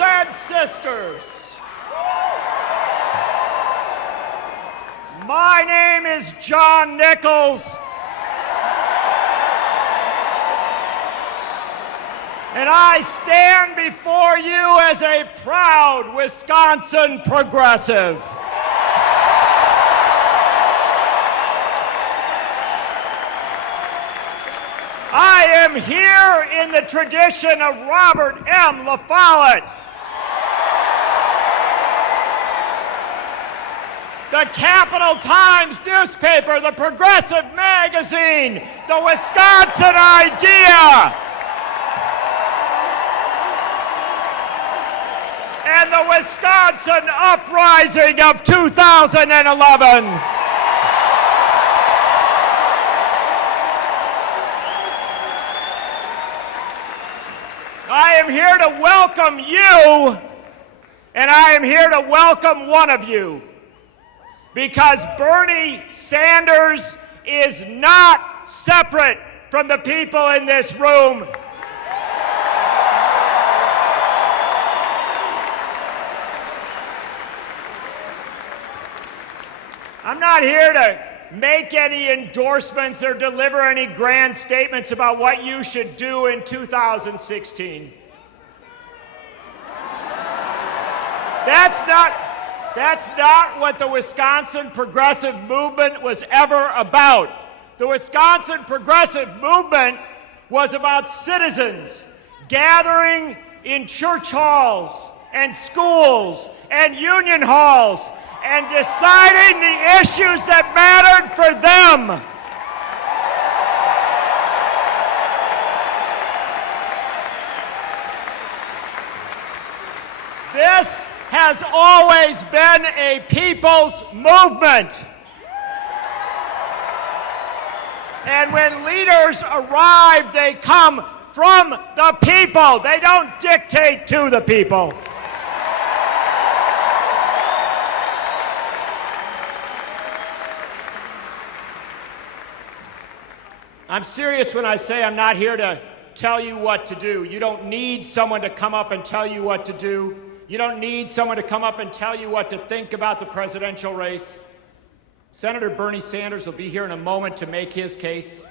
and sisters, my name is John Nichols, and I stand before you as a proud Wisconsin progressive. I am here in the tradition of Robert M. La Follette, the Capital Times newspaper, the Progressive magazine, the Wisconsin Idea, and the Wisconsin Uprising of 2011. I am here to welcome you, and I am here to welcome one of you, because Bernie Sanders is not separate from the people in this room. I'm not here to make any endorsements or deliver any grand statements about what you should do in 2016. That's not what the Wisconsin Progressive Movement was ever about. The Wisconsin Progressive Movement was about citizens gathering in church halls and schools and union halls and deciding the issues that mattered for them. This has always been a people's movement. And when leaders arrive, they come from the people. They don't dictate to the people. I'm serious when I say I'm not here to tell you what to do. You don't need someone to come up and tell you what to do. You don't need someone to come up and tell you what to think about the presidential race. Senator Bernie Sanders will be here in a moment to make his case.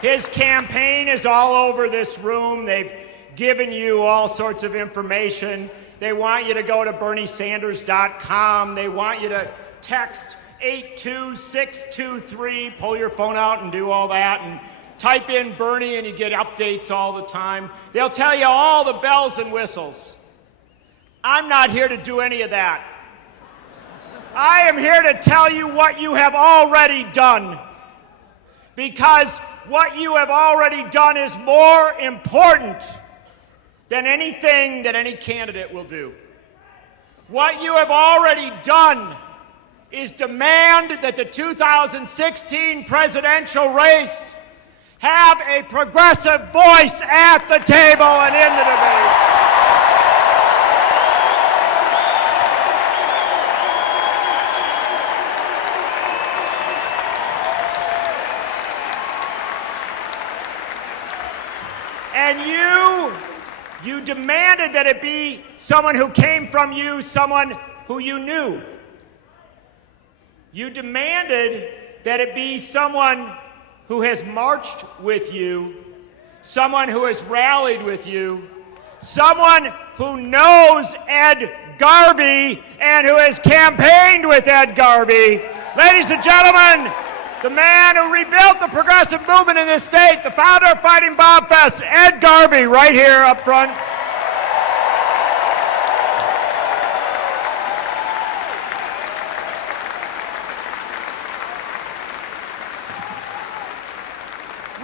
His campaign is all over this room. They've given you all sorts of information. They want you to go to berniesanders.com. They want you to text 82623, pull your phone out and do all that, and type in Bernie and you get updates all the time. They'll tell you all the bells and whistles. I'm not here to do any of that. I am here to tell you what you have already done, because what you have already done is more important than anything that any candidate will do. What you have already done is demand that the 2016 presidential race have a progressive voice at the table and in the debate. And you demanded that it be someone who came from you, someone who you knew. You demanded that it be someone who has marched with you, someone who has rallied with you, someone who knows Ed Garvey and who has campaigned with Ed Garvey. Ladies and gentlemen, the man who rebuilt the progressive movement in this state, the founder of Fighting Bob Fest, Ed Garvey, right here up front.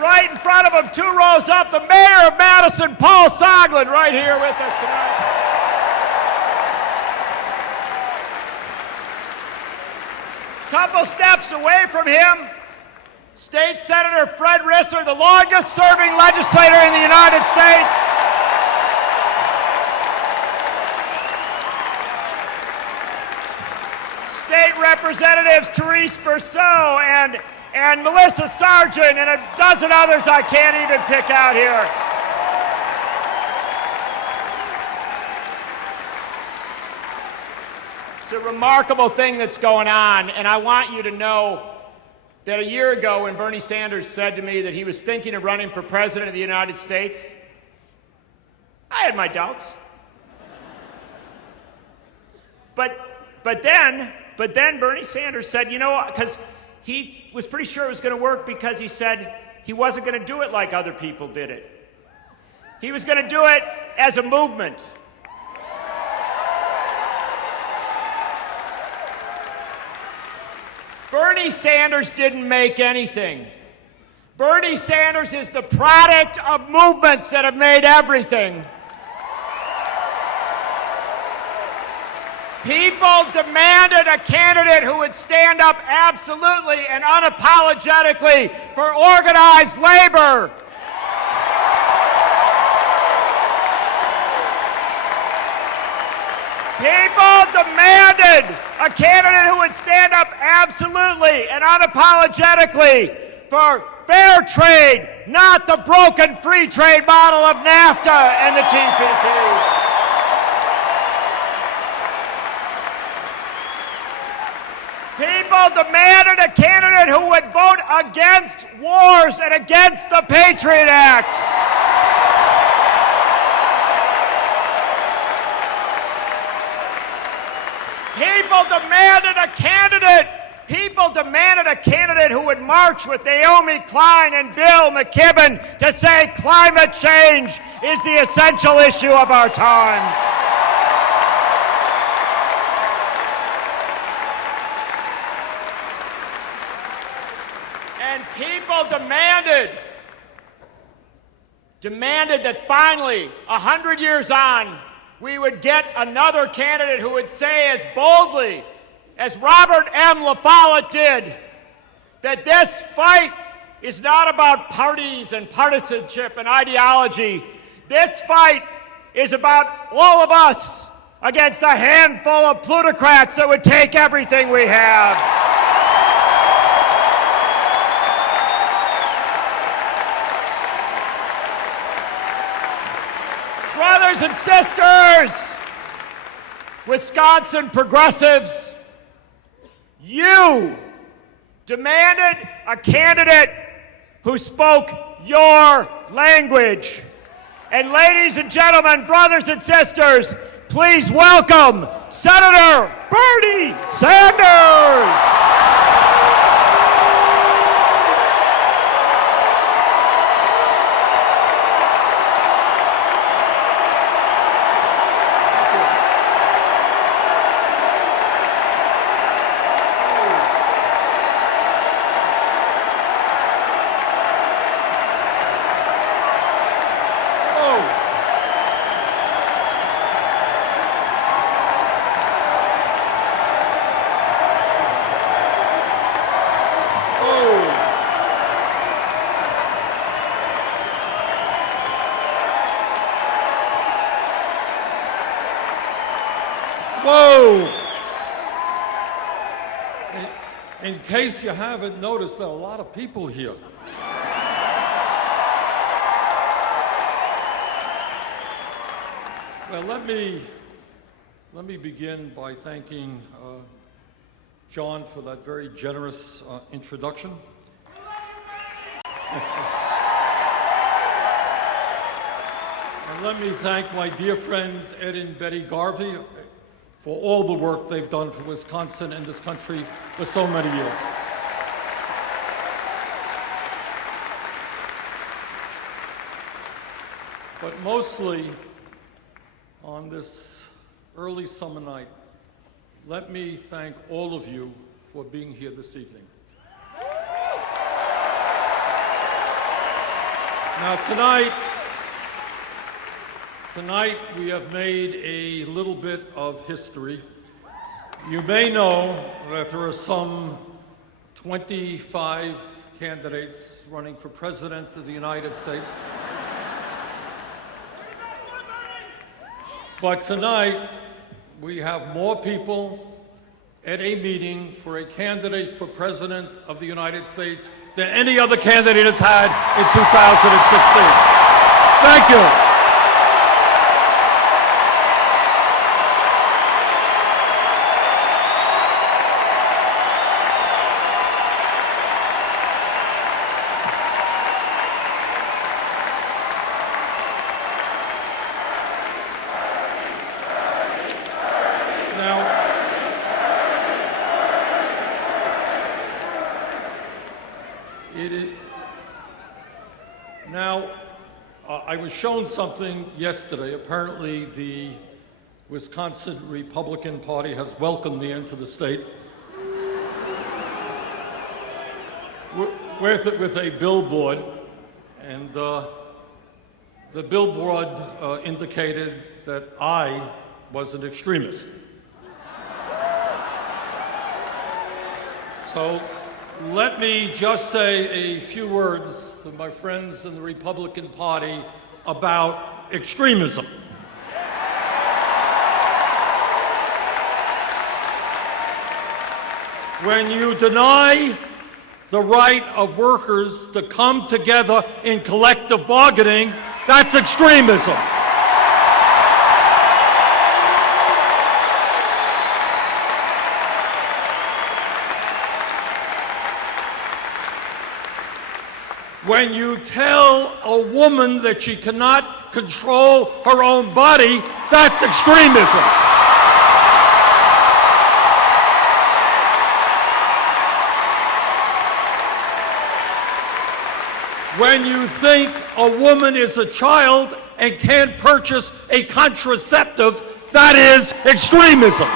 Right in front of him, 2 rows up, the mayor of Madison, Paul Soglin, right here with us tonight. Couple steps away from him, State Senator Fred Risser, the longest-serving legislator in the United States. State Representatives Therese Berceau and and Melissa Sargent, and a dozen others I can't even pick out here. It's a remarkable thing that's going on, and I want you to know that a year ago when Bernie Sanders said to me that he was thinking of running for president of the United States, I had my doubts. But then Bernie Sanders said, you know, because he was pretty sure it was going to work because he said he wasn't going to do it like other people did it. He was going to do it as a movement. Bernie Sanders didn't make anything. Bernie Sanders is the product of movements that have made everything. People demanded a candidate who would stand up absolutely and unapologetically for organized labor. People demanded a candidate who would stand up absolutely and unapologetically for fair trade, not the broken free trade model of NAFTA and the TPP. People demanded a candidate who would vote against wars and against the Patriot Act. People demanded a candidate who would march with Naomi Klein and Bill McKibben to say climate change is the essential issue of our time. And people demanded that finally, 100 years on, we would get another candidate who would say as boldly as Robert M. La Follette did, that this fight is not about parties and partisanship and ideology. This fight is about all of us against a handful of plutocrats that would take everything we have. Brothers and sisters, Wisconsin progressives, you demanded a candidate who spoke your language. And ladies and gentlemen, brothers and sisters, please welcome Senator Bernie Sanders. Whoa! In case you haven't noticed, there are a lot of people here. Well, let me begin by thanking John for that very generous introduction. And let me thank my dear friends Ed and Betty Garvey for all the work they've done for Wisconsin and this country for so many years. But mostly, on this early summer night, let me thank all of you for being here this evening. Now tonight we have made a little bit of history. You may know that there are some 25 candidates running for President of the United States. But tonight we have more people at a meeting for a candidate for President of the United States than any other candidate has had in 2016. Thank you. I was shown something yesterday. Apparently, the Wisconsin Republican Party has welcomed me into the state with a billboard, and the billboard indicated that I was an extremist. So let me just say a few words to my friends in the Republican Party about extremism. When you deny the right of workers to come together in collective bargaining, that's extremism. When you tell a woman that she cannot control her own body, that's extremism. When you think a woman is a child and can't purchase a contraceptive, that is extremism.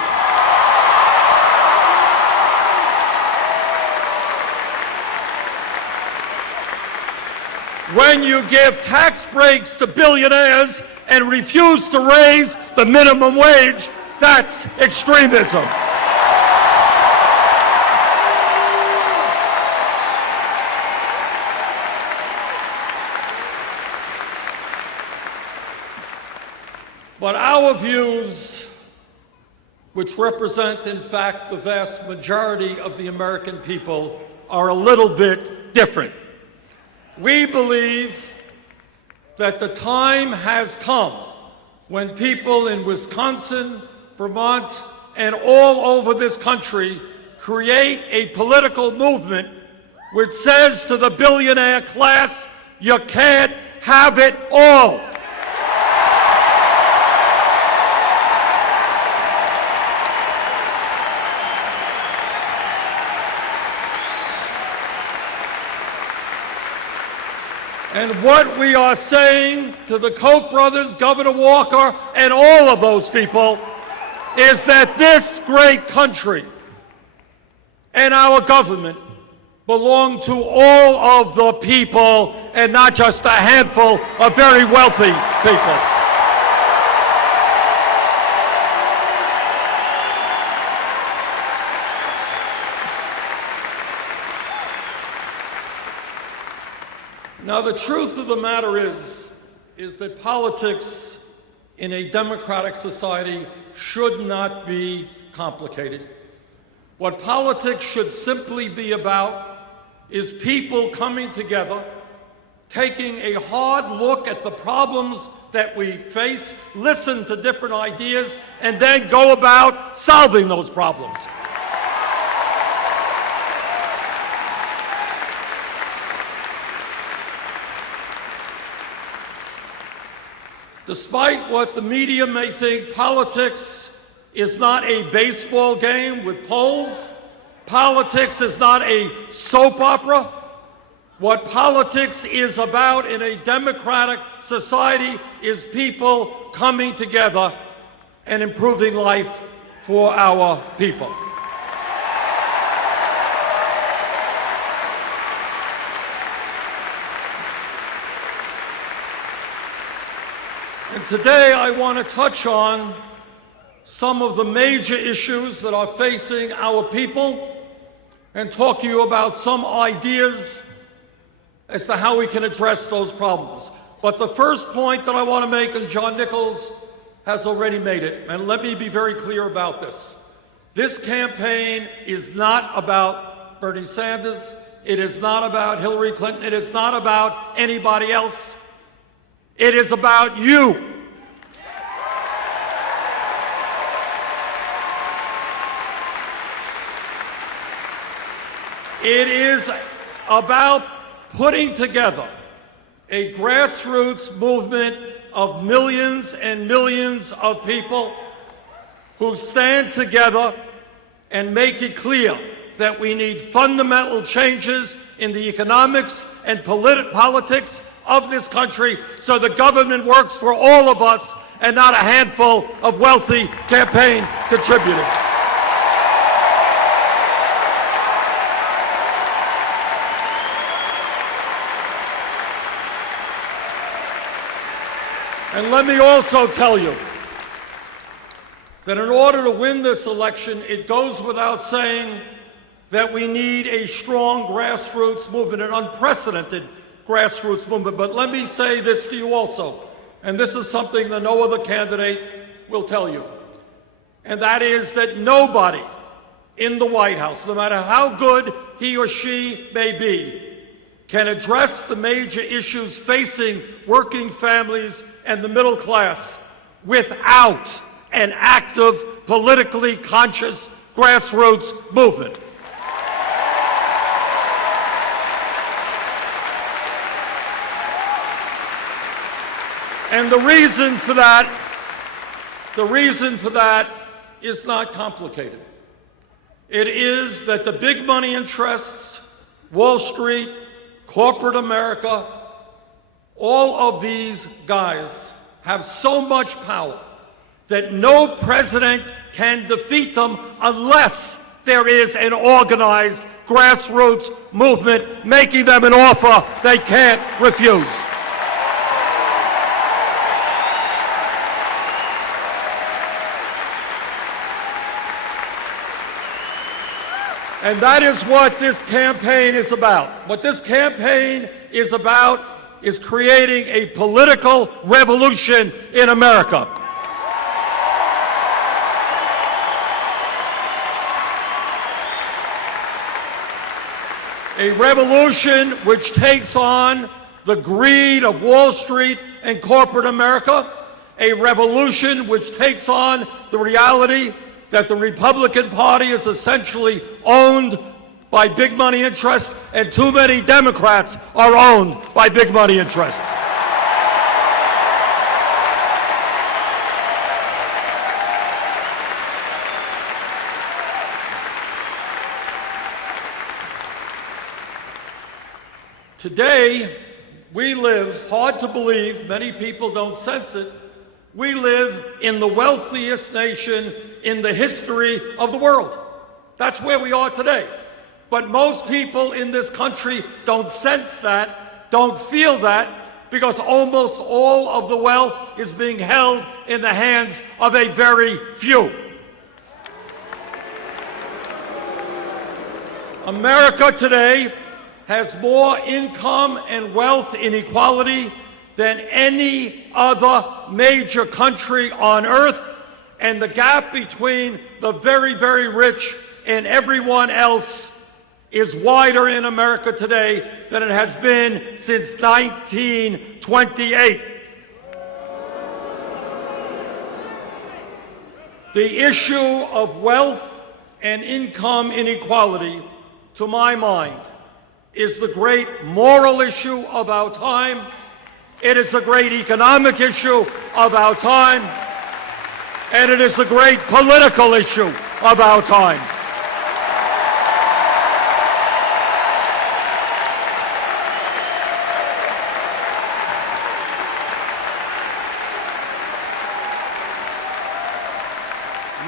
When you give tax breaks to billionaires and refuse to raise the minimum wage, that's extremism. But our views, which represent, in fact, the vast majority of the American people, are a little bit different. We believe that the time has come when people in Wisconsin, Vermont, and all over this country create a political movement which says to the billionaire class, you can't have it all. And what we are saying to the Koch brothers, Governor Walker, and all of those people is that this great country and our government belong to all of the people and not just a handful of very wealthy people. Now, the truth of the matter is that politics in a democratic society should not be complicated. What politics should simply be about is people coming together, taking a hard look at the problems that we face, listen to different ideas, and then go about solving those problems. Despite what the media may think, politics is not a baseball game with polls. Politics is not a soap opera. What politics is about in a democratic society is people coming together and improving life for our people. And today I want to touch on some of the major issues that are facing our people and talk to you about some ideas as to how we can address those problems. But the first point that I want to make, and John Nichols has already made it, and let me be very clear about this. This campaign is not about Bernie Sanders. It is not about Hillary Clinton. It is not about anybody else. It is about you. It is about putting together a grassroots movement of millions and millions of people who stand together and make it clear that we need fundamental changes in the economics and politics of this country so the government works for all of us and not a handful of wealthy campaign contributors. And let me also tell you that in order to win this election, it goes without saying that we need a strong grassroots movement, an unprecedented grassroots movement. But let me say this to you also, and this is something that no other candidate will tell you, and that is that nobody in the White House, no matter how good he or she may be, can address the major issues facing working families and the middle class without an active, politically conscious grassroots movement. And the reason for that is not complicated. It is that the big money interests, Wall Street, corporate America, all of these guys have so much power that no president can defeat them unless there is an organized grassroots movement making them an offer they can't refuse. And that is what this campaign is about. What this campaign is about is creating a political revolution in America. A revolution which takes on the greed of Wall Street and corporate America. A revolution which takes on the reality that the Republican Party is essentially owned by big money interests, and too many Democrats are owned by big money interests. Today, we live, hard to believe, many people don't sense it, we live in the wealthiest nation in the history of the world. That's where we are today. But most people in this country don't sense that, don't feel that, because almost all of the wealth is being held in the hands of a very few. America today has more income and wealth inequality than any other major country on earth, and the gap between the very, very rich and everyone else is wider in America today than it has been since 1928. The issue of wealth and income inequality, to my mind, is the great moral issue of our time. It is the great economic issue of our time. And it is the great political issue of our time.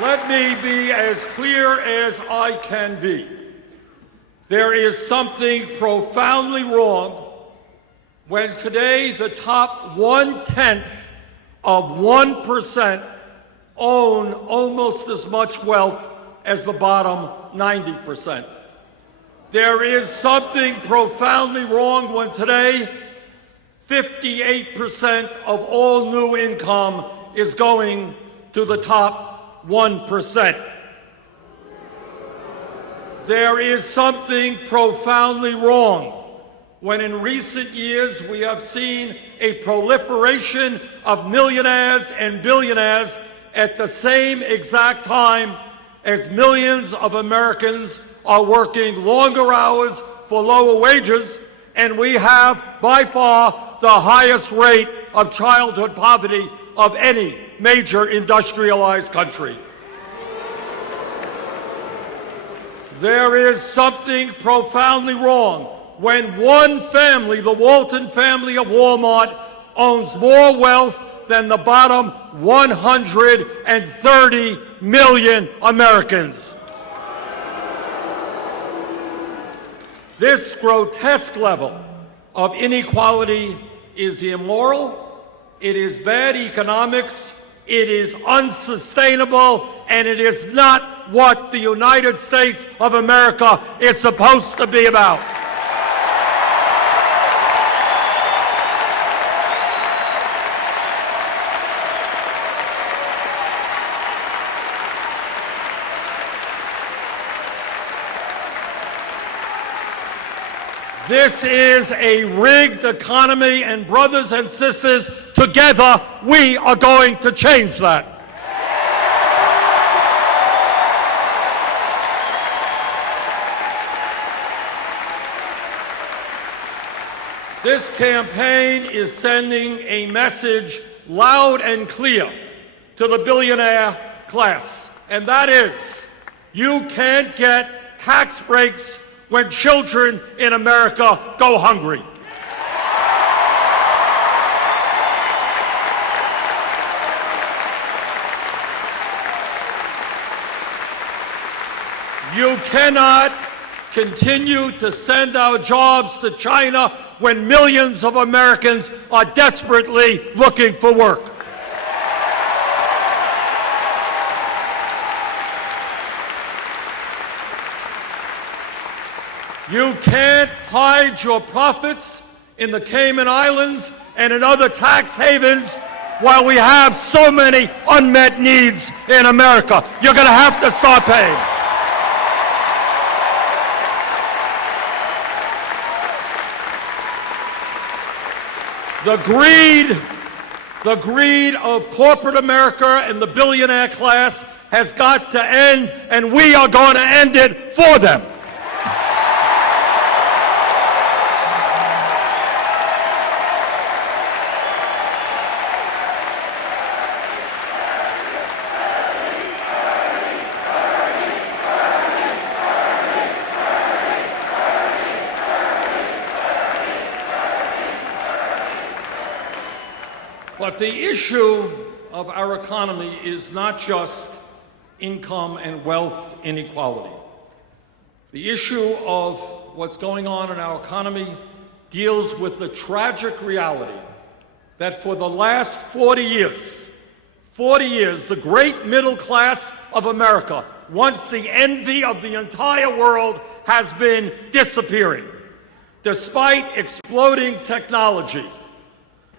Let me be as clear as I can be. There is something profoundly wrong when today the top 1/10 of 1% own almost as much wealth as the bottom 90%. There is something profoundly wrong when today 58% of all new income is going to the top 1%. There is something profoundly wrong when in recent years we have seen a proliferation of millionaires and billionaires at the same exact time as millions of Americans are working longer hours for lower wages, and we have by far the highest rate of childhood poverty of any major industrialized country. There is something profoundly wrong when one family, the Walton family of Walmart, owns more wealth than the bottom 130 million Americans. This grotesque level of inequality is immoral, it is bad economics, it is unsustainable, and it is not what the United States of America is supposed to be about. This is a rigged economy, and brothers and sisters, together we are going to change that. This campaign is sending a message loud and clear to the billionaire class, and that is, you can't get tax breaks when children in America go hungry. You cannot continue to send our jobs to China when millions of Americans are desperately looking for work. You can't hide your profits in the Cayman Islands and in other tax havens while we have so many unmet needs in America. You're going to have to start paying. The greed of corporate America and the billionaire class has got to end, and we are going to end it for them. But the issue of our economy is not just income and wealth inequality. The issue of what's going on in our economy deals with the tragic reality that for the last 40 years, the great middle class of America, once the envy of the entire world, has been disappearing, despite exploding technology,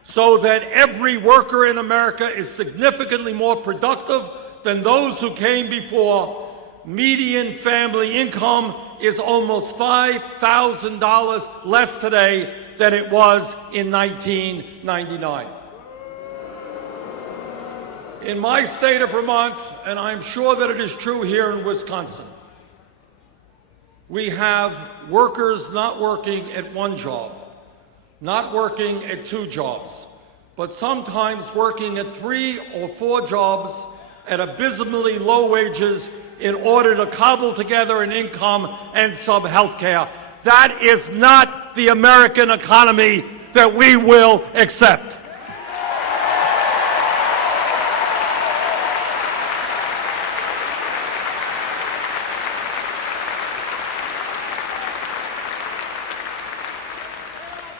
so that every worker in America is significantly more productive than those who came before. Median family income is almost $5,000 less today than it was in 1999. In my state of Vermont, and I'm sure that it is true here in Wisconsin, we have workers not working at one job, not working at two jobs, but sometimes working at 3 or 4 jobs at abysmally low wages in order to cobble together an income and some health care. That is not the American economy that we will accept.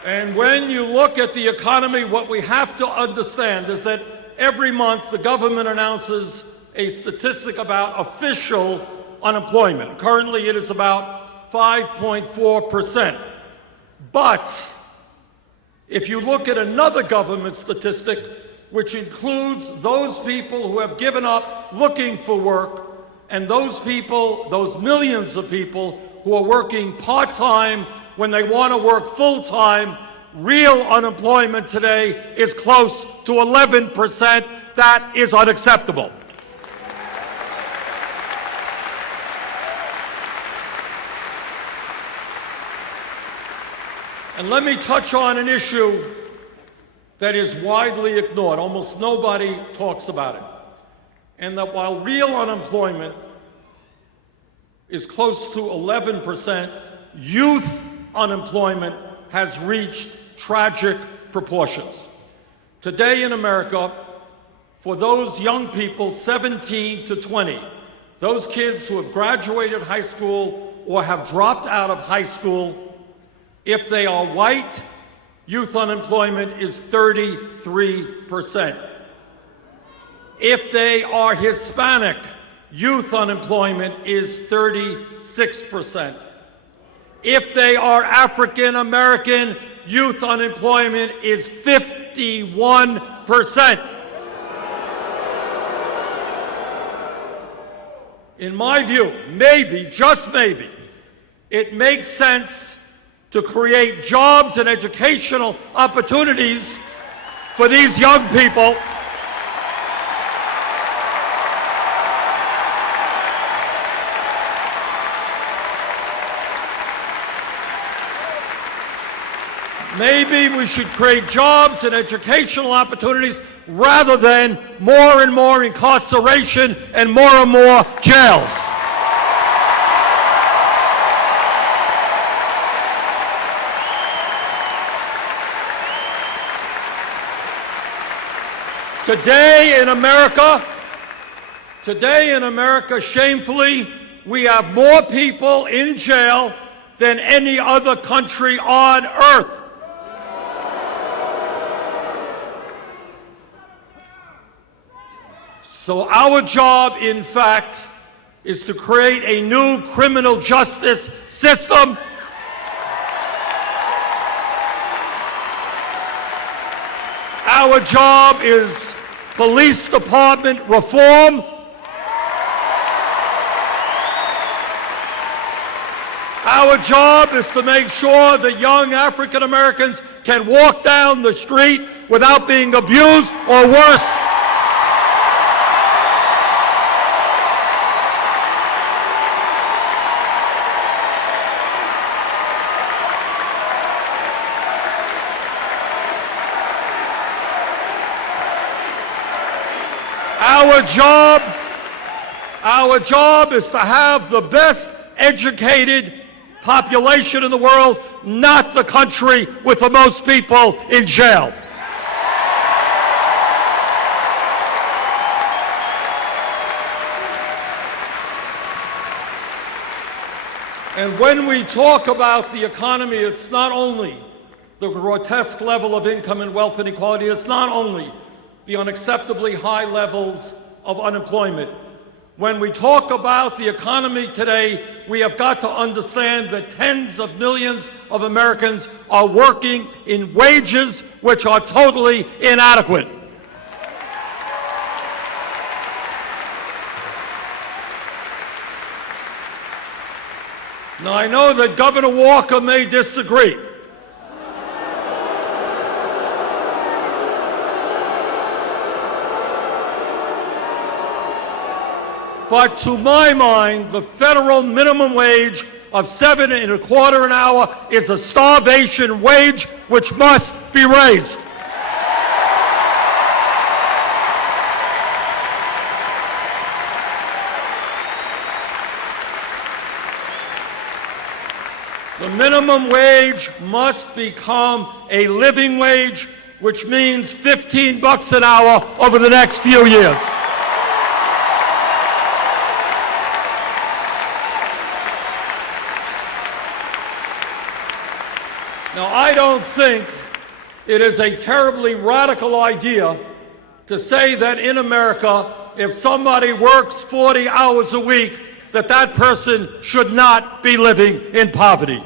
And when you look at the economy, what we have to understand is that every month the government announces a statistic about official unemployment. Currently it is about 5.4%. But if you look at another government statistic, which includes those people who have given up looking for work, and those people, those millions of people who are working part-time when they want to work full-time, real unemployment today is close to 11%. That is unacceptable. And let me touch on an issue that is widely ignored. Almost nobody talks about it. And that while real unemployment is close to 11%, youth unemployment has reached tragic proportions. Today in America, for those young people 17 to 20, those kids who have graduated high school or have dropped out of high school, if they are white, youth unemployment is 33%. If they are Hispanic, youth unemployment is 36%. If they are African American, youth unemployment is 51%. In my view, maybe, just maybe, it makes sense to create jobs and educational opportunities for these young people. Maybe we should create jobs and educational opportunities rather than more and more incarceration and more jails. Today in America, shamefully, we have more people in jail than any other country on earth. So our job, in fact, is to create a new criminal justice system Our job is police department reform. Our job is to make sure that young African Americans can walk down the street without being abused or worse. Our job is to have the best educated population in the world, not the country with the most people in jail. And when we talk about the economy, it's not only the grotesque level of income and wealth inequality, it's not only the unacceptably high levels of unemployment. When we talk about the economy today, we have got to understand that tens of millions of Americans are working in wages which are totally inadequate. Now, I know that Governor Walker may disagree. But to my mind, the federal minimum wage of $7.25 an hour is a starvation wage which must be raised. The minimum wage must become a living wage, which means $15 an hour over the next few years. Now, I don't think it is a terribly radical idea to say that in America, if somebody works 40 hours a week, that that person should not be living in poverty.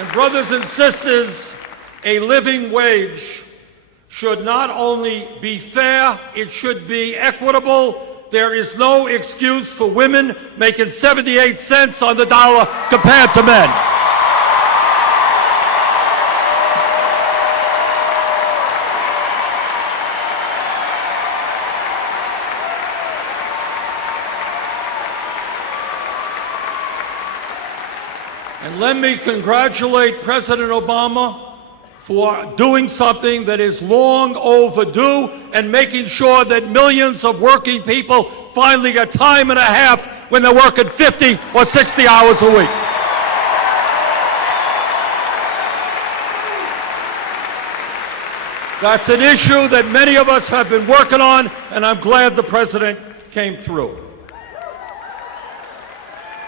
And brothers and sisters, A living wage should not only be fair, it should be equitable. There is no excuse for women making 78 cents on the dollar compared to men. And let me congratulate President Obama for doing something that is long overdue and making sure that millions of working people finally get time and a half when they're working 50 or 60 hours a week. That's an issue that many of us have been working on, and I'm glad the president came through.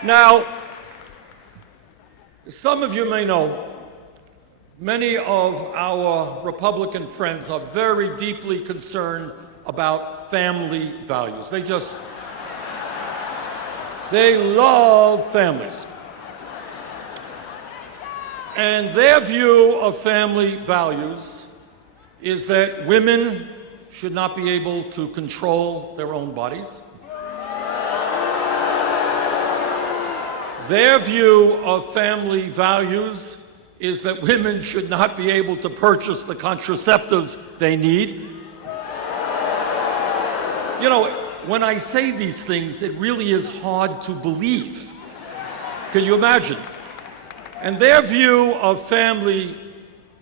Now, some of you may know, many of our Republican friends are very deeply concerned about family values. They love families. And their view of family values is that women should not be able to control their own bodies. Their view of family values is that women should not be able to purchase the contraceptives they need. You know, when I say these things, it really is hard to believe. Can you imagine? And their view of family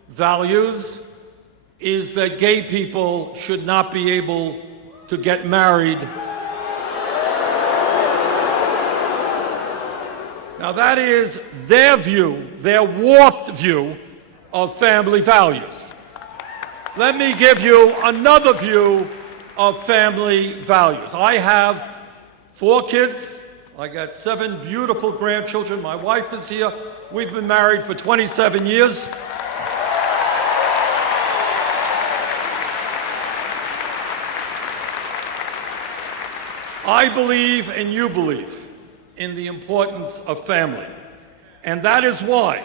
values is that gay people should not be able to get married. Now that is their view, their warped view of family values. Let me give you another view of family values. I have 4 kids. I got 7 beautiful grandchildren. My wife is here. We've been married for 27 years. I believe, and you believe, in the importance of family. And that is why,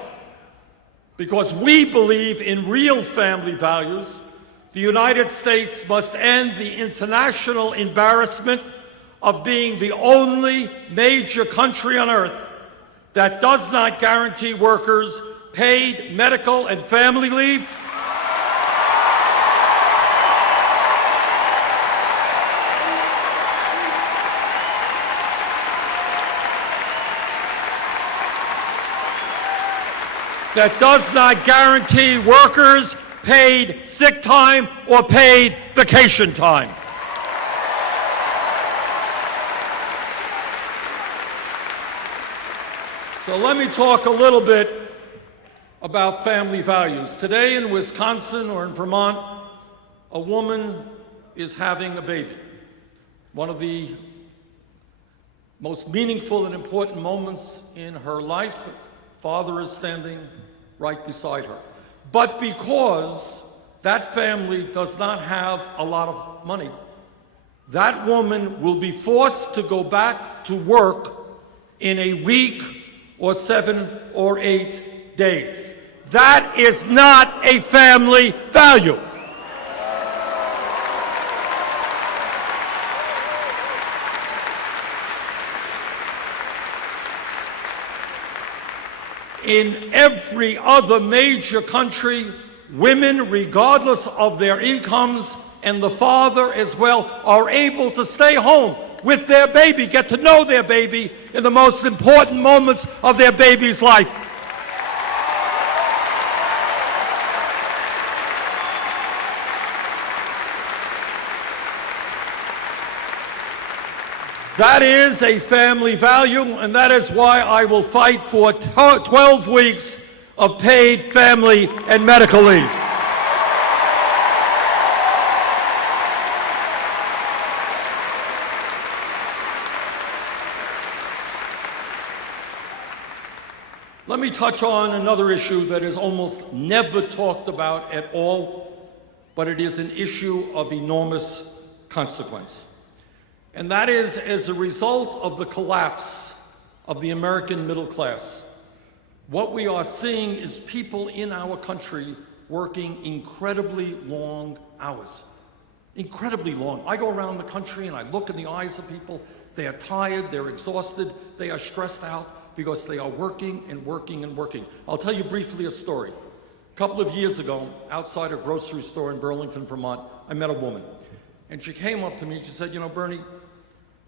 because we believe in real family values, the United States must end the international embarrassment of being the only major country on earth that does not guarantee workers paid medical and family leave, that does not guarantee workers paid sick time or paid vacation time. So let me talk a little bit about family values. Today in Wisconsin or in Vermont, a woman is having a baby. One of the most meaningful and important moments in her life. Father is standing right beside her. But because that family does not have a lot of money, that woman will be forced to go back to work in a week or 7 or 8 days. That is not a family value. In every other major country, women, regardless of their incomes, and the father as well, are able to stay home with their baby, get to know their baby in the most important moments of their baby's life. That is a family value, and that is why I will fight for 12 weeks of paid family and medical leave. Let me touch on another issue that is almost never talked about at all, but it is an issue of enormous consequence. And that is, as a result of the collapse of the American middle class, what we are seeing is people in our country working incredibly long hours. Incredibly long. I go around the country and I look in the eyes of people. They are tired, they're exhausted, they are stressed out because they are working and working and working. I'll tell you briefly a story. A couple of years ago, outside a grocery store in Burlington, Vermont, I met a woman. And she came up to me and she said, you know, Bernie,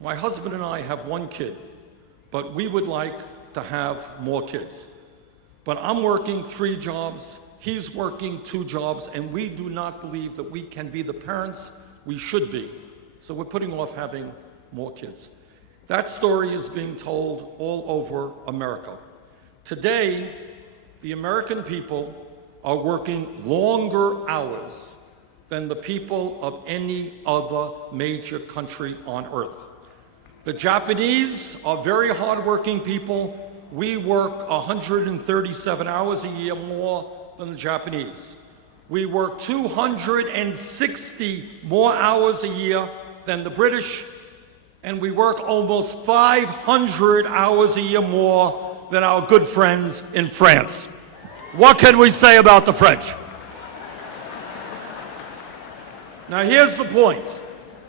my husband and I have one kid, but we would like to have more kids. But I'm working 3 jobs, he's working 2 jobs, and we do not believe that we can be the parents we should be. So we're putting off having more kids. That story is being told all over America. Today, the American people are working longer hours than the people of any other major country on earth. The Japanese are very hardworking people. We work 137 hours a year more than the Japanese. We work 260 more hours a year than the British, and we work almost 500 hours a year more than our good friends in France. What can we say about the French? Now here's the point,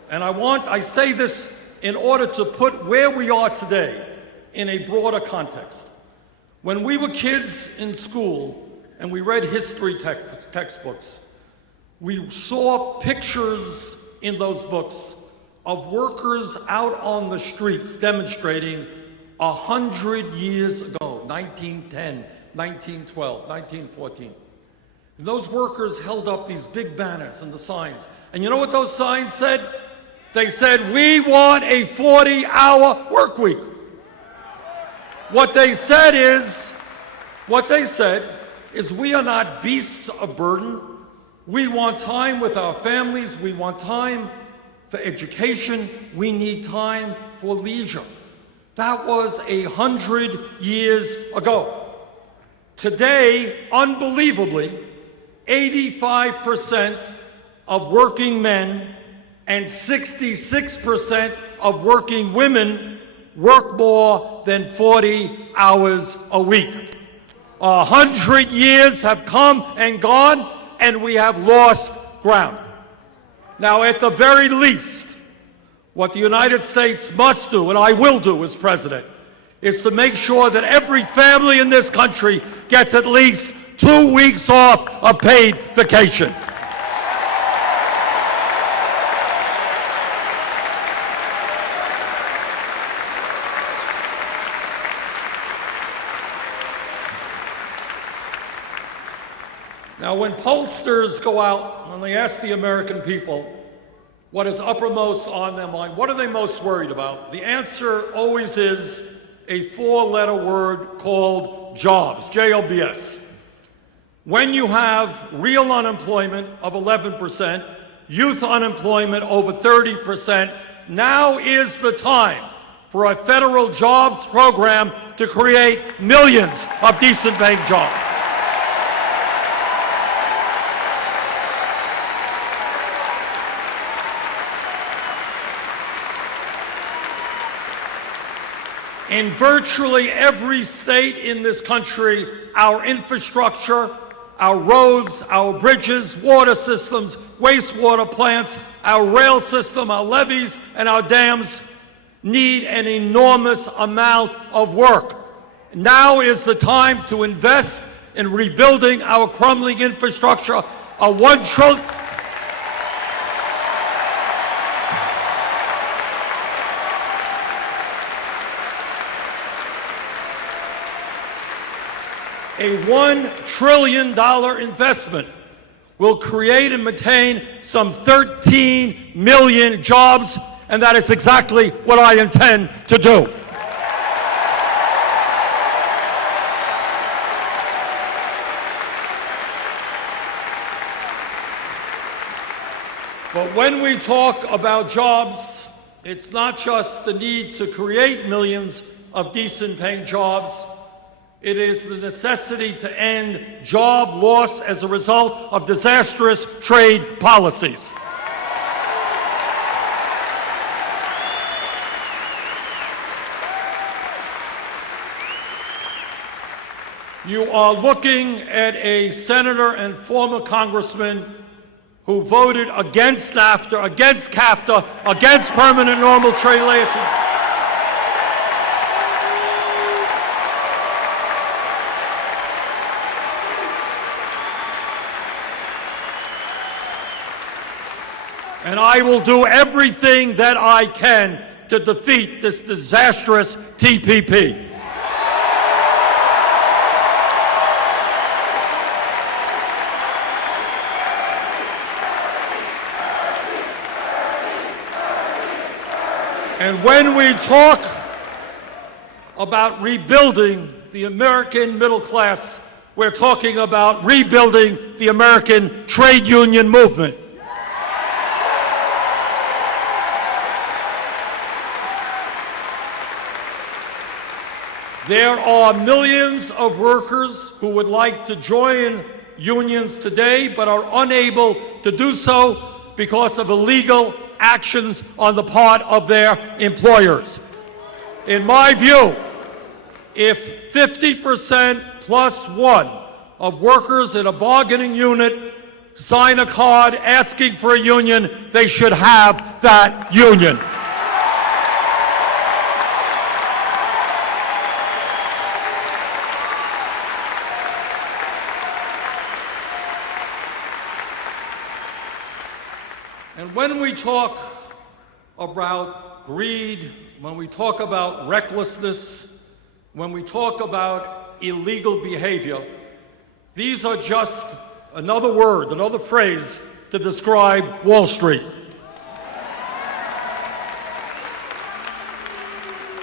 and I say this in order to put where we are today in a broader context. When we were kids in school and we read history textbooks, we saw pictures in those books of workers out on the streets demonstrating 100 years ago, 1910, 1912, 1914. And those workers held up these big banners and the signs. And you know what those signs said? They said, we want a 40-hour work week. What they said is we are not beasts of burden. We want time with our families. We want time for education. We need time for leisure. That was 100 years ago. Today, unbelievably, 85% of working men and 66% of working women work more than 40 hours a week. 100 years have come and gone, and we have lost ground. Now, at the very least, what the United States must do, and I will do as president, is to make sure that every family in this country gets at least 2 weeks off of paid vacation. Now, when pollsters go out and they ask the American people what is uppermost on their mind, what are they most worried about? The answer always is a 4-letter word called jobs, J-O-B-S. When you have real unemployment of 11%, youth unemployment over 30%, now is the time for a federal jobs program to create millions of decent-paying jobs. In virtually every state in this country, our infrastructure, our roads, our bridges, water systems, wastewater plants, our rail system, our levees, and our dams need an enormous amount of work. Now is the time to invest in rebuilding our crumbling infrastructure. A $1 trillion... A $1 trillion investment will create and maintain some 13 million jobs, and that is exactly what I intend to do. But when we talk about jobs, it's not just the need to create millions of decent-paying jobs. It is the necessity to end job loss as a result of disastrous trade policies. You are looking at a senator and former congressman who voted against NAFTA, against CAFTA, against permanent normal trade relations. And I will do everything that I can to defeat this disastrous TPP. And when we talk about rebuilding the American middle class, we're talking about rebuilding the American trade union movement. There are millions of workers who would like to join unions today but are unable to do so because of illegal actions on the part of their employers. In my view, if 50% plus one of workers in a bargaining unit sign a card asking for a union, they should have that union. And when we talk about greed, when we talk about recklessness, when we talk about illegal behavior, these are just another word, another phrase to describe Wall Street.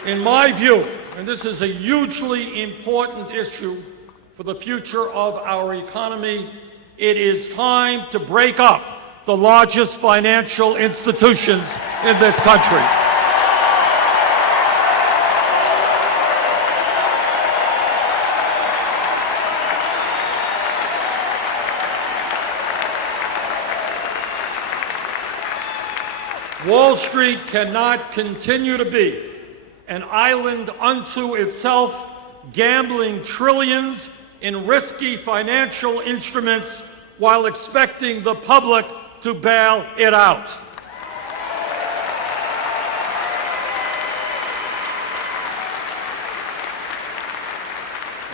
In my view, and this is a hugely important issue for the future of our economy, it is time to break up the largest financial institutions in this country. Wall Street cannot continue to be an island unto itself, gambling trillions in risky financial instruments while expecting the public to bail it out.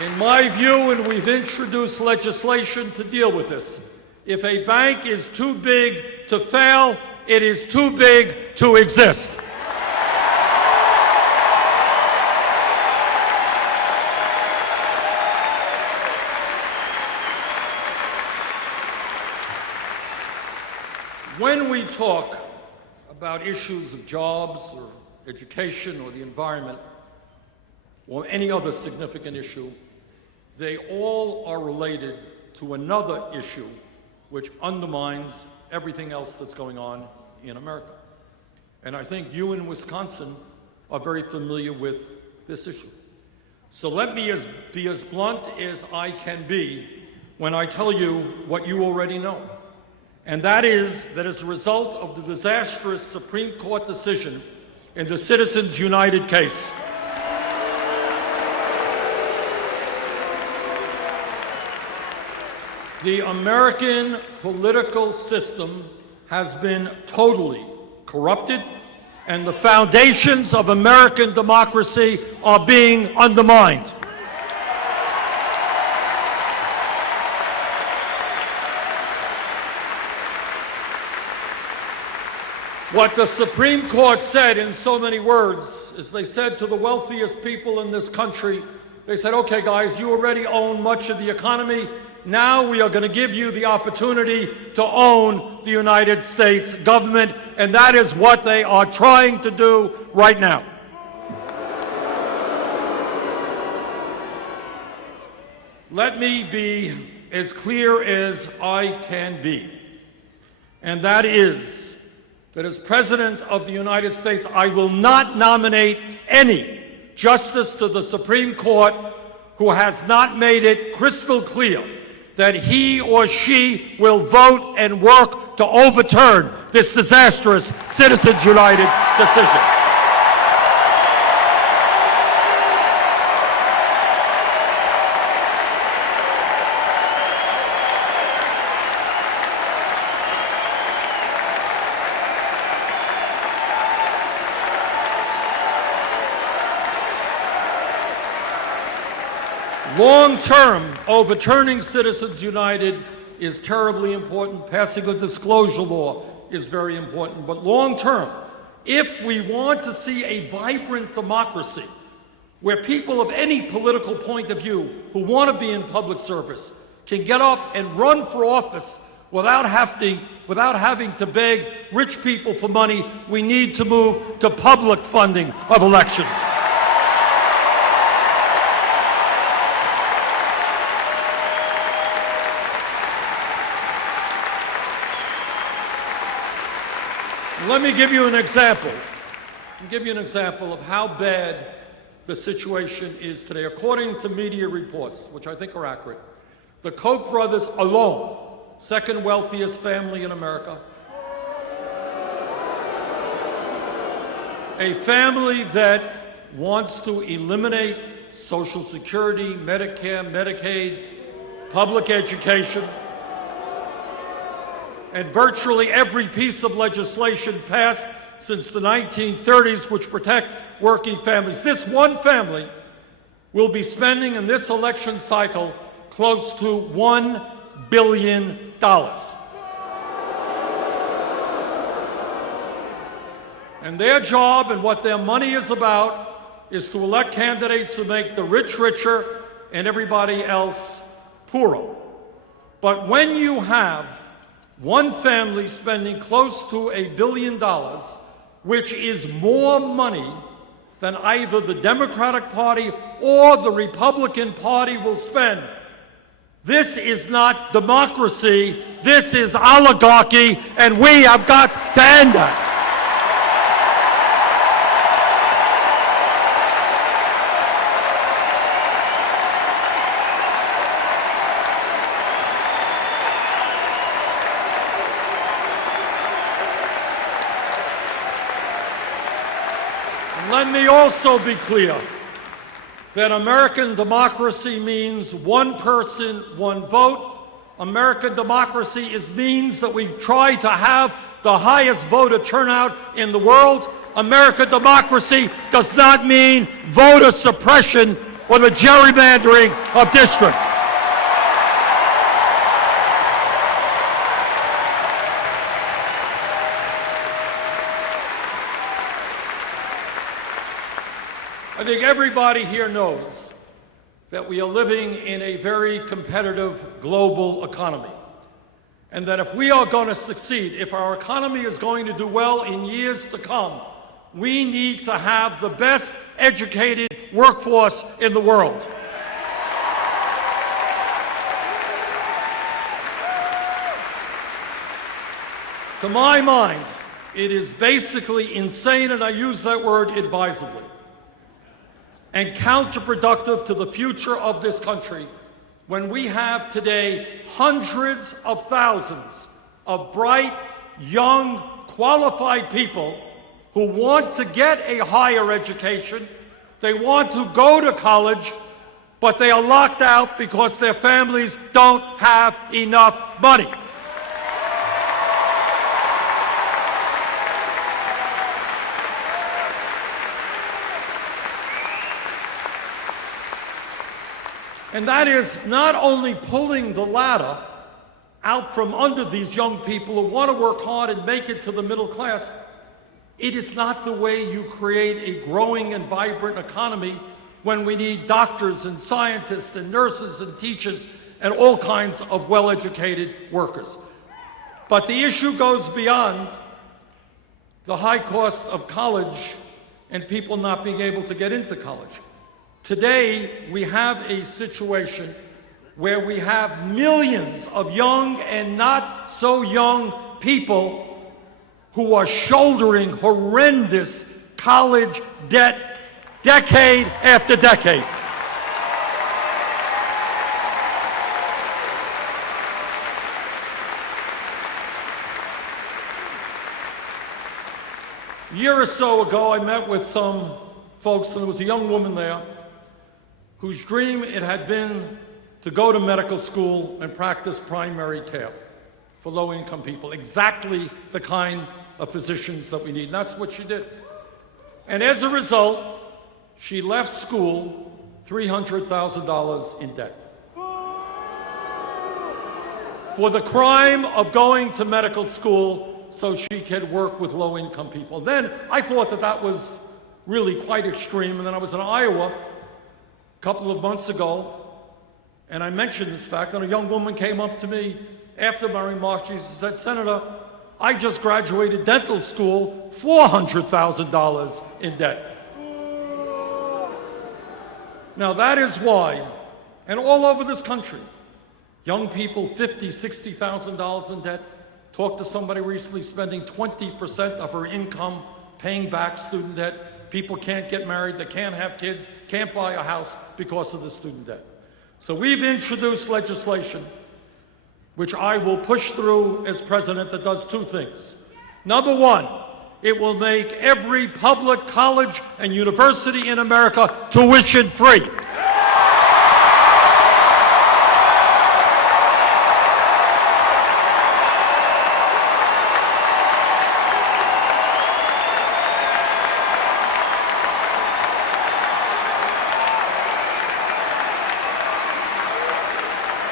In my view, and we've introduced legislation to deal with this, if a bank is too big to fail, it is too big to exist. When we talk about issues of jobs or education or the environment or any other significant issue, they all are related to another issue which undermines everything else that's going on in America. And I think you in Wisconsin are very familiar with this issue. So let me be as blunt as I can be when I tell you what you already know. And that is that as a result of the disastrous Supreme Court decision in the Citizens United case, the American political system has been totally corrupted, and the foundations of American democracy are being undermined. What the Supreme Court said in so many words is they said to the wealthiest people in this country, they said, okay guys, you already own much of the economy. Now we are going to give you the opportunity to own the United States government, and that is what they are trying to do right now. Let me be as clear as I can be, and that is that as President of the United States, I will not nominate any justice to the Supreme Court who has not made it crystal clear that he or she will vote and work to overturn this disastrous Citizens United decision. Long-term, overturning Citizens United is terribly important. Passing a disclosure law is very important. But long-term, if we want to see a vibrant democracy where people of any political point of view who want to be in public service can get up and run for office without having to beg rich people for money, we need to move to public funding of elections. Let me give you an example. I'll give you an example of how bad the situation is today. According to media reports, which I think are accurate, the Koch brothers alone, second wealthiest family in America, a family that wants to eliminate Social Security, Medicare, Medicaid, public education, and virtually every piece of legislation passed since the 1930s which protect working families. This one family will be spending in this election cycle close to $1 billion. And their job and what their money is about is to elect candidates who make the rich richer and everybody else poorer. But when you have one family spending close to $1 billion, which is more money than either the Democratic Party or the Republican Party will spend, this is not democracy, this is oligarchy, and we have got to end that. Let me also be clear that American democracy means one person, one vote. American democracy means that we try to have the highest voter turnout in the world. American democracy does not mean voter suppression or the gerrymandering of districts. I think everybody here knows that we are living in a very competitive global economy, and that if we are going to succeed, if our economy is going to do well in years to come, we need to have the best educated workforce in the world. To my mind, it is basically insane, and I use that word advisedly, and counterproductive to the future of this country when we have today hundreds of thousands of bright, young, qualified people who want to get a higher education, they want to go to college, but they are locked out because their families don't have enough money. And that is not only pulling the ladder out from under these young people who want to work hard and make it to the middle class. It is not the way you create a growing and vibrant economy when we need doctors and scientists and nurses and teachers and all kinds of well-educated workers. But the issue goes beyond the high cost of college and people not being able to get into college. Today, we have a situation where we have millions of young and not so young people who are shouldering horrendous college debt decade after decade. A year or so ago, I met with some folks, and there was a young woman there whose dream it had been to go to medical school and practice primary care for low-income people, exactly the kind of physicians that we need. And that's what she did. And as a result, she left school $300,000 in debt. For the crime of going to medical school so she could work with low-income people. Then I thought that that was really quite extreme, and then I was in Iowa a couple of months ago, and I mentioned this fact, and a young woman came up to me after my remarks. She said, "Senator, I just graduated dental school, $400,000 in debt." Now that is why, and all over this country, young people, $50,000, $60,000 in debt. Talked to somebody recently spending 20% of her income paying back student debt. People can't get married, they can't have kids, can't buy a house because of the student debt. So we've introduced legislation which I will push through as president that does two things. Number one, it will make every public college and university in America tuition free.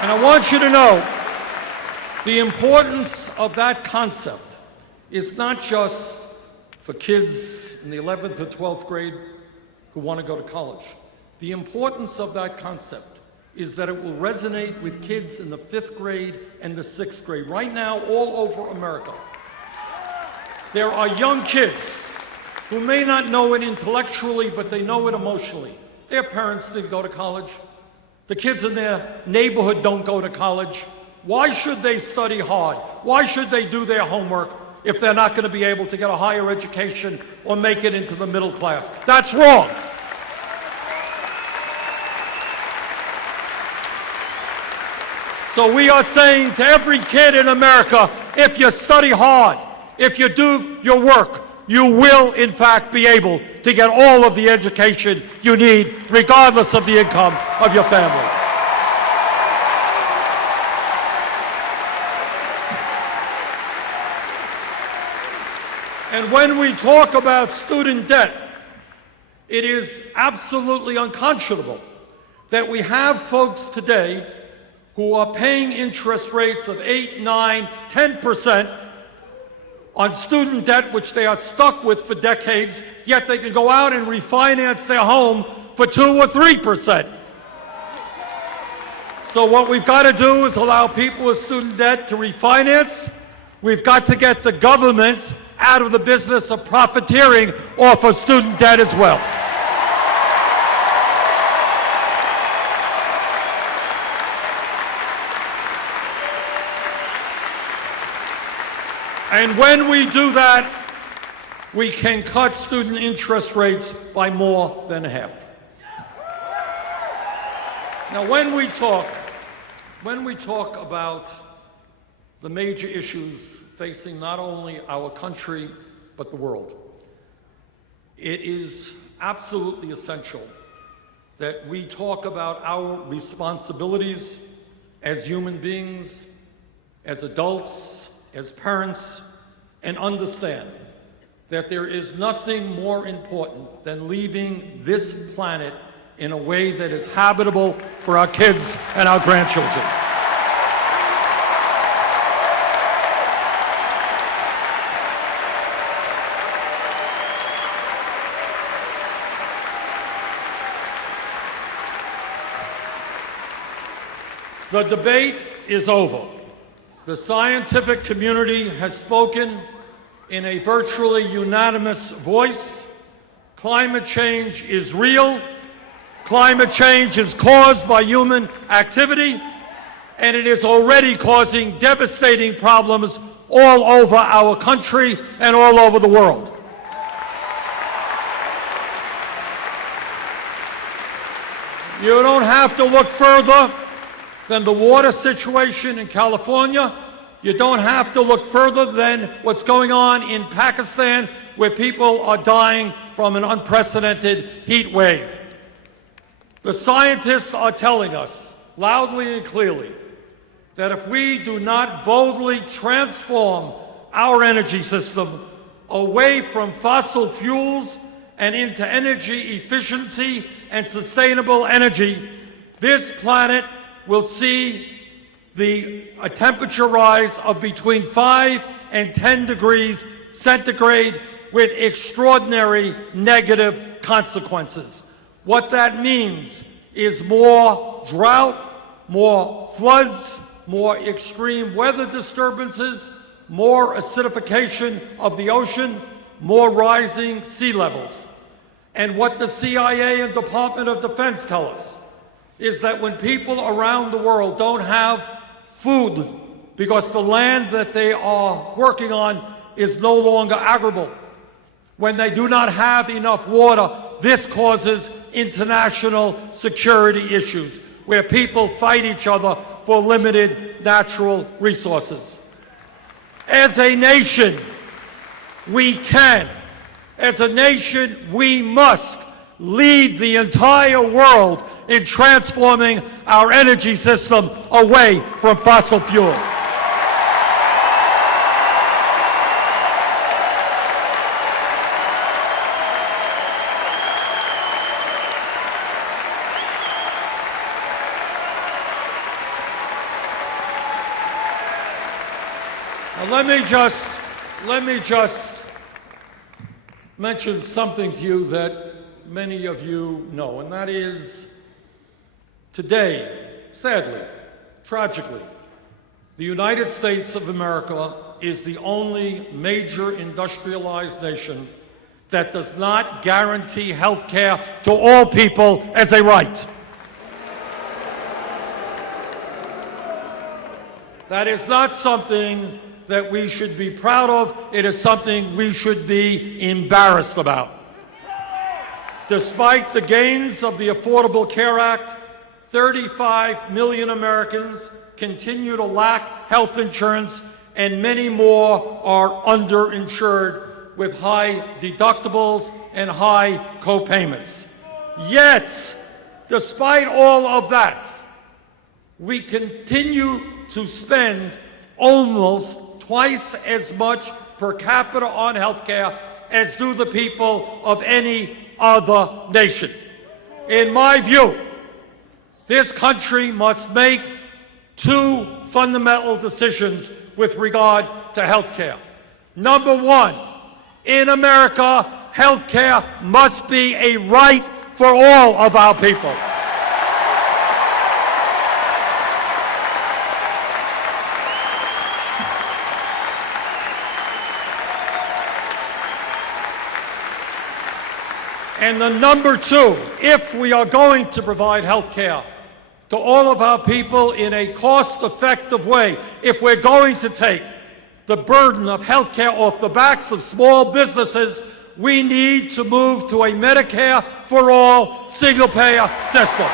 And I want you to know, the importance of that concept is not just for kids in the 11th or 12th grade who want to go to college. The importance of that concept is that it will resonate with kids in the 5th grade and the 6th grade. Right now, all over America, there are young kids who may not know it intellectually, but they know it emotionally. Their parents didn't go to college. The kids in their neighborhood don't go to college. Why should they study hard? Why should they do their homework if they're not going to be able to get a higher education or make it into the middle class? That's wrong. So we are saying to every kid in America, if you study hard, if you do your work, you will, in fact, be able to get all of the education you need, regardless of the income of your family. And when we talk about student debt, it is absolutely unconscionable that we have folks today who are paying interest rates of 8, 9, 10% on student debt, which they are stuck with for decades, yet they can go out and refinance their home for 2 or 3%. So what we've got to do is allow people with student debt to refinance. We've got to get the government out of the business of profiteering off of student debt as well. And when we do that, we can cut student interest rates by more than half. Now, when we talk about the major issues facing not only our country, but the world, it is absolutely essential that we talk about our responsibilities as human beings, as adults, as parents, and understand that there is nothing more important than leaving this planet in a way that is habitable for our kids and our grandchildren. The debate is over. The scientific community has spoken in a virtually unanimous voice. Climate change is real. Climate change is caused by human activity, and it is already causing devastating problems all over our country and all over the world. You don't have to look further than the water situation in California. You don't have to look further than what's going on in Pakistan, where people are dying from an unprecedented heat wave. The scientists are telling us loudly and clearly that if we do not boldly transform our energy system away from fossil fuels and into energy efficiency and sustainable energy, this planet will see a temperature rise of between 5 and 10 degrees centigrade with extraordinary negative consequences. What that means is more drought, more floods, more extreme weather disturbances, more acidification of the ocean, more rising sea levels. And what the CIA and Department of Defense tell us is that when people around the world don't have food because the land that they are working on is no longer arable, when they do not have enough water, this causes international security issues where people fight each other for limited natural resources. As a nation, we can. As a nation, we must lead the entire world in transforming our energy system away from fossil fuels. Now, let me just mention something to you that many of you know, and that is today, sadly, tragically, the United States of America is the only major industrialized nation that does not guarantee health care to all people as a right. That is not something that we should be proud of. It is something we should be embarrassed about. Despite the gains of the Affordable Care Act, 35 million Americans continue to lack health insurance, and many more are underinsured with high deductibles and high co-payments. Yet, despite all of that, we continue to spend almost twice as much per capita on health care as do the people of any other nation. In my view, this country must make two fundamental decisions with regard to health care. Number one, in America, health care must be a right for all of our people. And the number two, if we are going to provide health care to all of our people in a cost-effective way, if we're going to take the burden of health care off the backs of small businesses, we need to move to a Medicare for all single-payer system.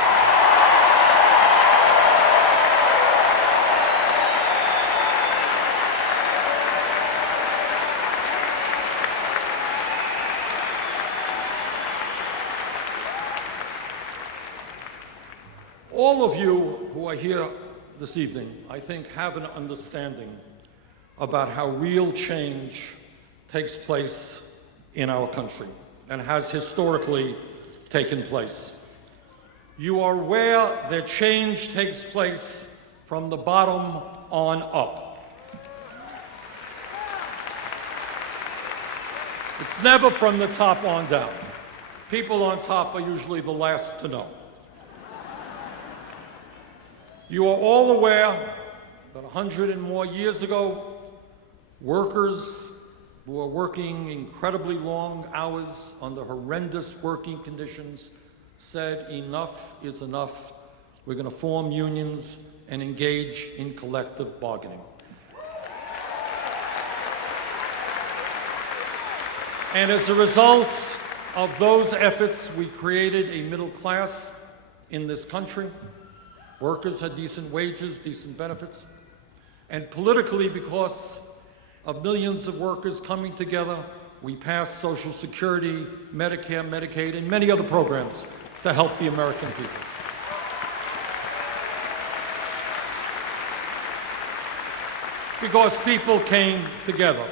All of you who are here this evening, I think, have an understanding about how real change takes place in our country and has historically taken place. You are aware that change takes place from the bottom on up. It's never from the top on down. People on top are usually the last to know. You are all aware that 100 and more years ago, workers who were working incredibly long hours under horrendous working conditions said enough is enough. We're going to form unions and engage in collective bargaining. And as a result of those efforts, we created a middle class in this country. Workers had decent wages, decent benefits. And politically, because of millions of workers coming together, we passed Social Security, Medicare, Medicaid, and many other programs to help the American people. Because people came together.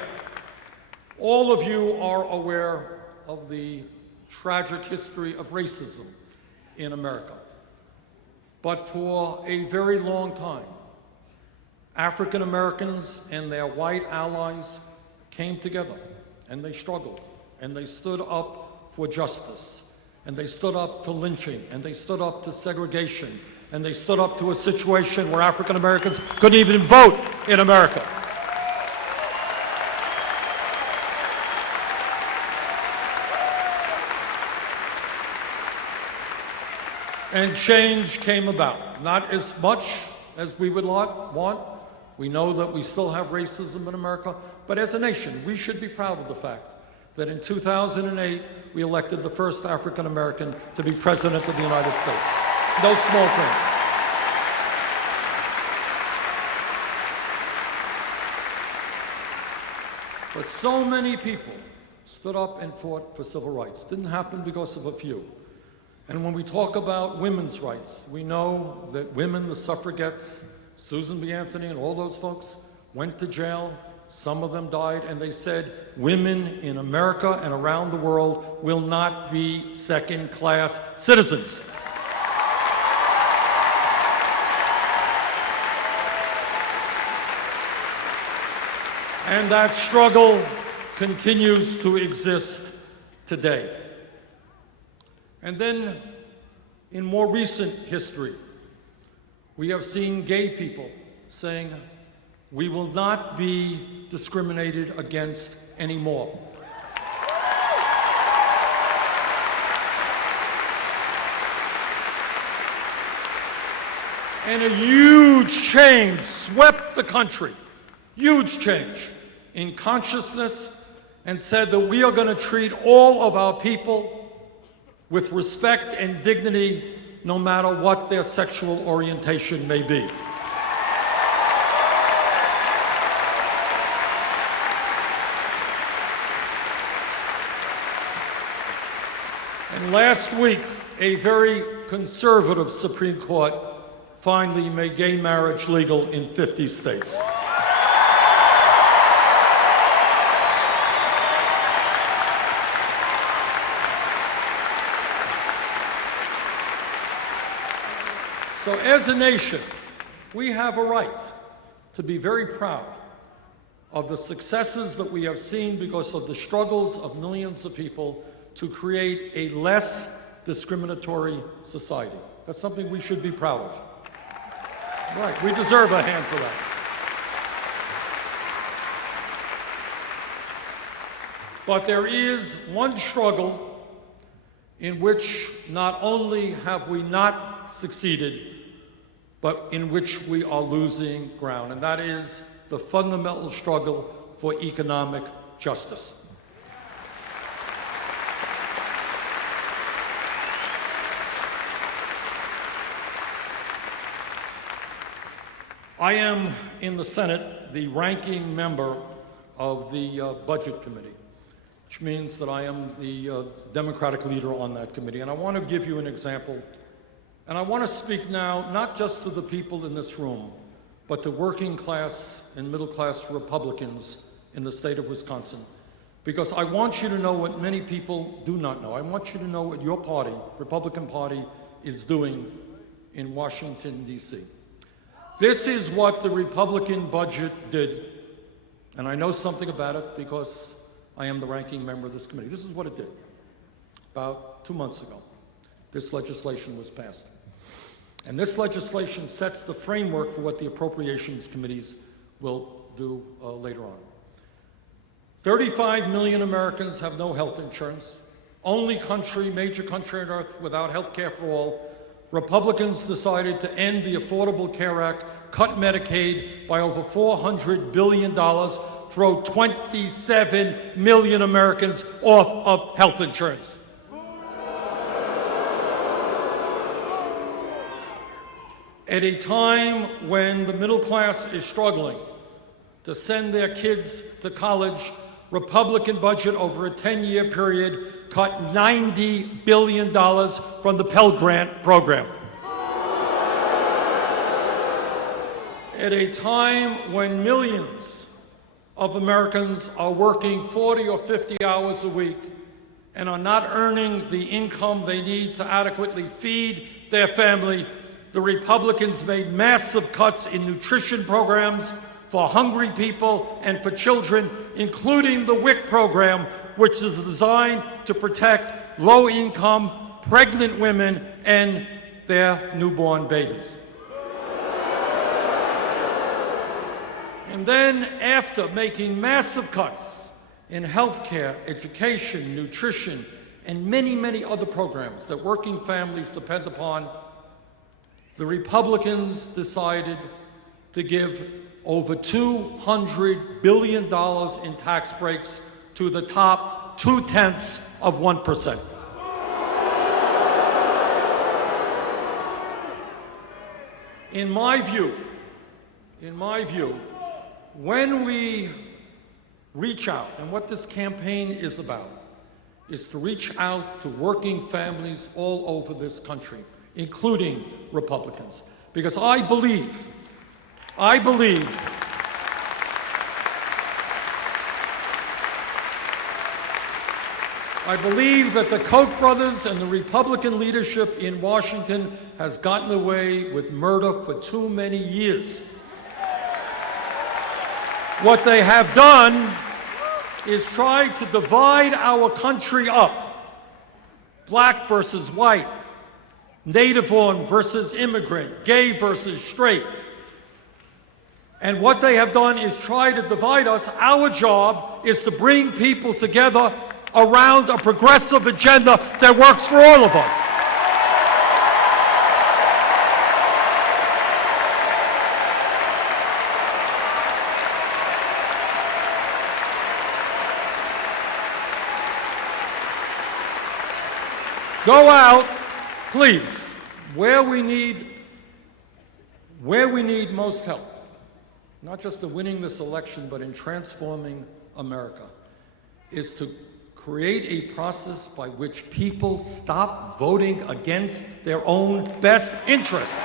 All of you are aware of the tragic history of racism in America. But for a very long time, African Americans and their white allies came together, and they struggled, and they stood up for justice, and they stood up to lynching, and they stood up to segregation, and they stood up to a situation where African Americans couldn't even vote in America. And change came about. Not as much as we would want. We know that we still have racism in America, but as a nation, we should be proud of the fact that in 2008, we elected the first African American to be President of the United States. No small thing. But so many people stood up and fought for civil rights. Didn't happen because of a few. And when we talk about women's rights, we know that women, the suffragettes, Susan B. Anthony and all those folks went to jail. Some of them died, and they said women in America and around the world will not be second-class citizens. And that struggle continues to exist today. And then, in more recent history, we have seen gay people saying, we will not be discriminated against anymore. And a huge change swept the country, huge change in consciousness, and said that we are going to treat all of our people with respect and dignity, no matter what their sexual orientation may be. And last week, a very conservative Supreme Court finally made gay marriage legal in 50 states. So as a nation, we have a right to be very proud of the successes that we have seen because of the struggles of millions of people to create a less discriminatory society. That's something we should be proud of. Right, we deserve a hand for that. But there is one struggle in which not only have we not succeeded, but in which we are losing ground, and that is the fundamental struggle for economic justice. I am, in the Senate, the ranking member of the Budget Committee, which means that I am the Democratic leader on that committee. And I want to give you an example. And I want to speak now not just to the people in this room, but to working class and middle class Republicans in the state of Wisconsin. Because I want you to know what many people do not know. I want you to know what your party, Republican Party, is doing in Washington, D.C. This is what the Republican budget did. And I know something about it because I am the ranking member of this committee. This is what it did. About 2 months ago, this legislation was passed. And this legislation sets the framework for what the appropriations committees will do later on. 35 million Americans have no health insurance. Only country, major country on earth without health care for all. Republicans decided to end the Affordable Care Act, cut Medicaid by over $400 billion, throw 27 million Americans off of health insurance. At a time when the middle class is struggling to send their kids to college, Republican budget over a 10-year period cut $90 billion from the Pell Grant program. At a time when millions of Americans are working 40 or 50 hours a week and are not earning the income they need to adequately feed their family, the Republicans made massive cuts in nutrition programs for hungry people and for children, including the WIC program, which is designed to protect low-income, pregnant women and their newborn babies. And then, after making massive cuts in healthcare, education, nutrition, and many, many other programs that working families depend upon, the Republicans decided to give over $200 billion in tax breaks to the top 0.2%. In my view, when we reach out, and what this campaign is about, is to reach out to working families all over this country, including Republicans. Because I believe that the Koch brothers and the Republican leadership in Washington has gotten away with murder for too many years. What they have done is try to divide our country up. Black versus white, native-born versus immigrant, gay versus straight. And what they have done is try to divide us. Our job is to bring people together around a progressive agenda that works for all of us. Go out, please, where we need most help, not just in winning this election, but in transforming America, is to create a process by which people stop voting against their own best interest.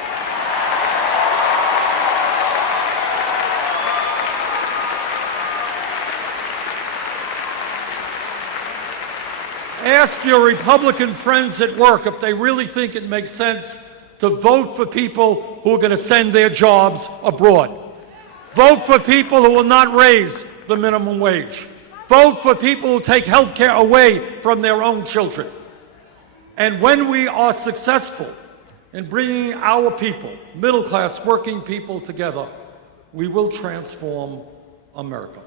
Ask your Republican friends at work if they really think it makes sense to vote for people who are going to send their jobs abroad. Vote for people who will not raise the minimum wage. Vote for people who take health care away from their own children. And when we are successful in bringing our people, middle-class working people together, we will transform America.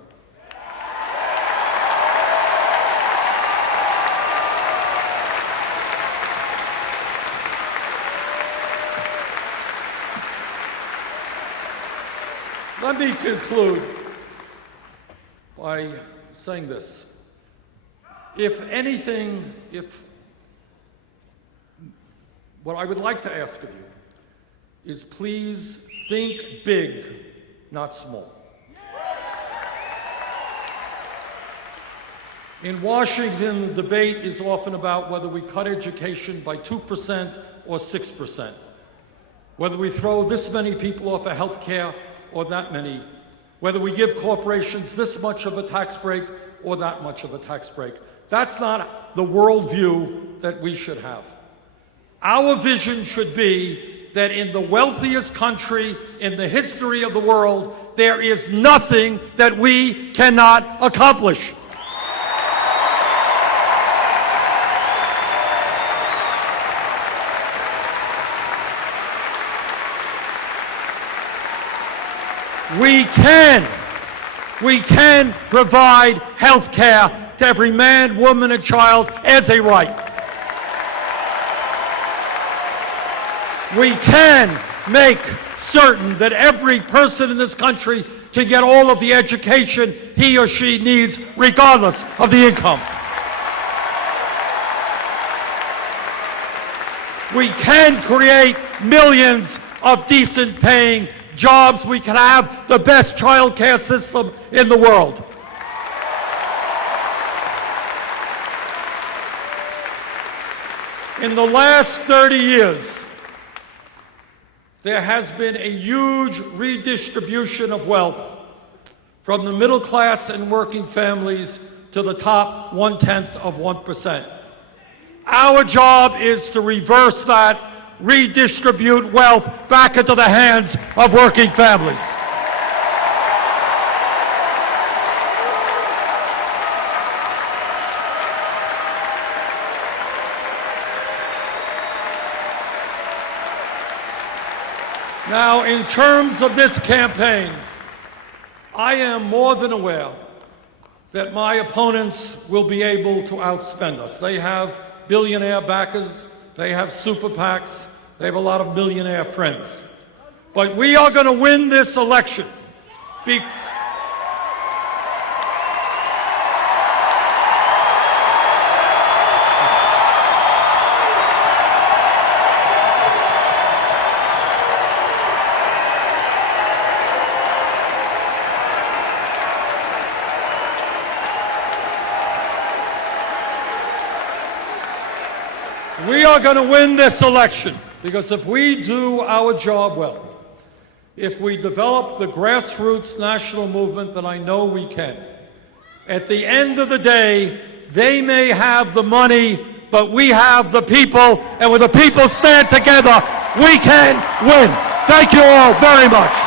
Let me conclude by saying this. If anything, what I would like to ask of you is please think big, not small. In Washington, the debate is often about whether we cut education by 2% or 6%, whether we throw this many people off of health care or that many, whether we give corporations this much of a tax break or that much of a tax break. That's not the worldview that we should have. Our vision should be that in the wealthiest country in the history of the world, there is nothing that we cannot accomplish. We can provide health care to every man, woman, and child as a right. We can make certain that every person in this country can get all of the education he or she needs, regardless of the income. We can create millions of decent paying jobs. We can have the best child care system in the world. In the last 30 years, there has been a huge redistribution of wealth from the middle class and working families to the top 0.1%. Our job is to reverse that, redistribute wealth back into the hands of working families. Now, in terms of this campaign, I am more than aware that my opponents will be able to outspend us. They have billionaire backers, they have super PACs, they have a lot of millionaire friends. But we are going to win this election. We are going to win this election because if we do our job well, if we develop the grassroots national movement that I know we can, at the end of the day, they may have the money, but we have the people, and when the people stand together, we can win. Thank you all very much.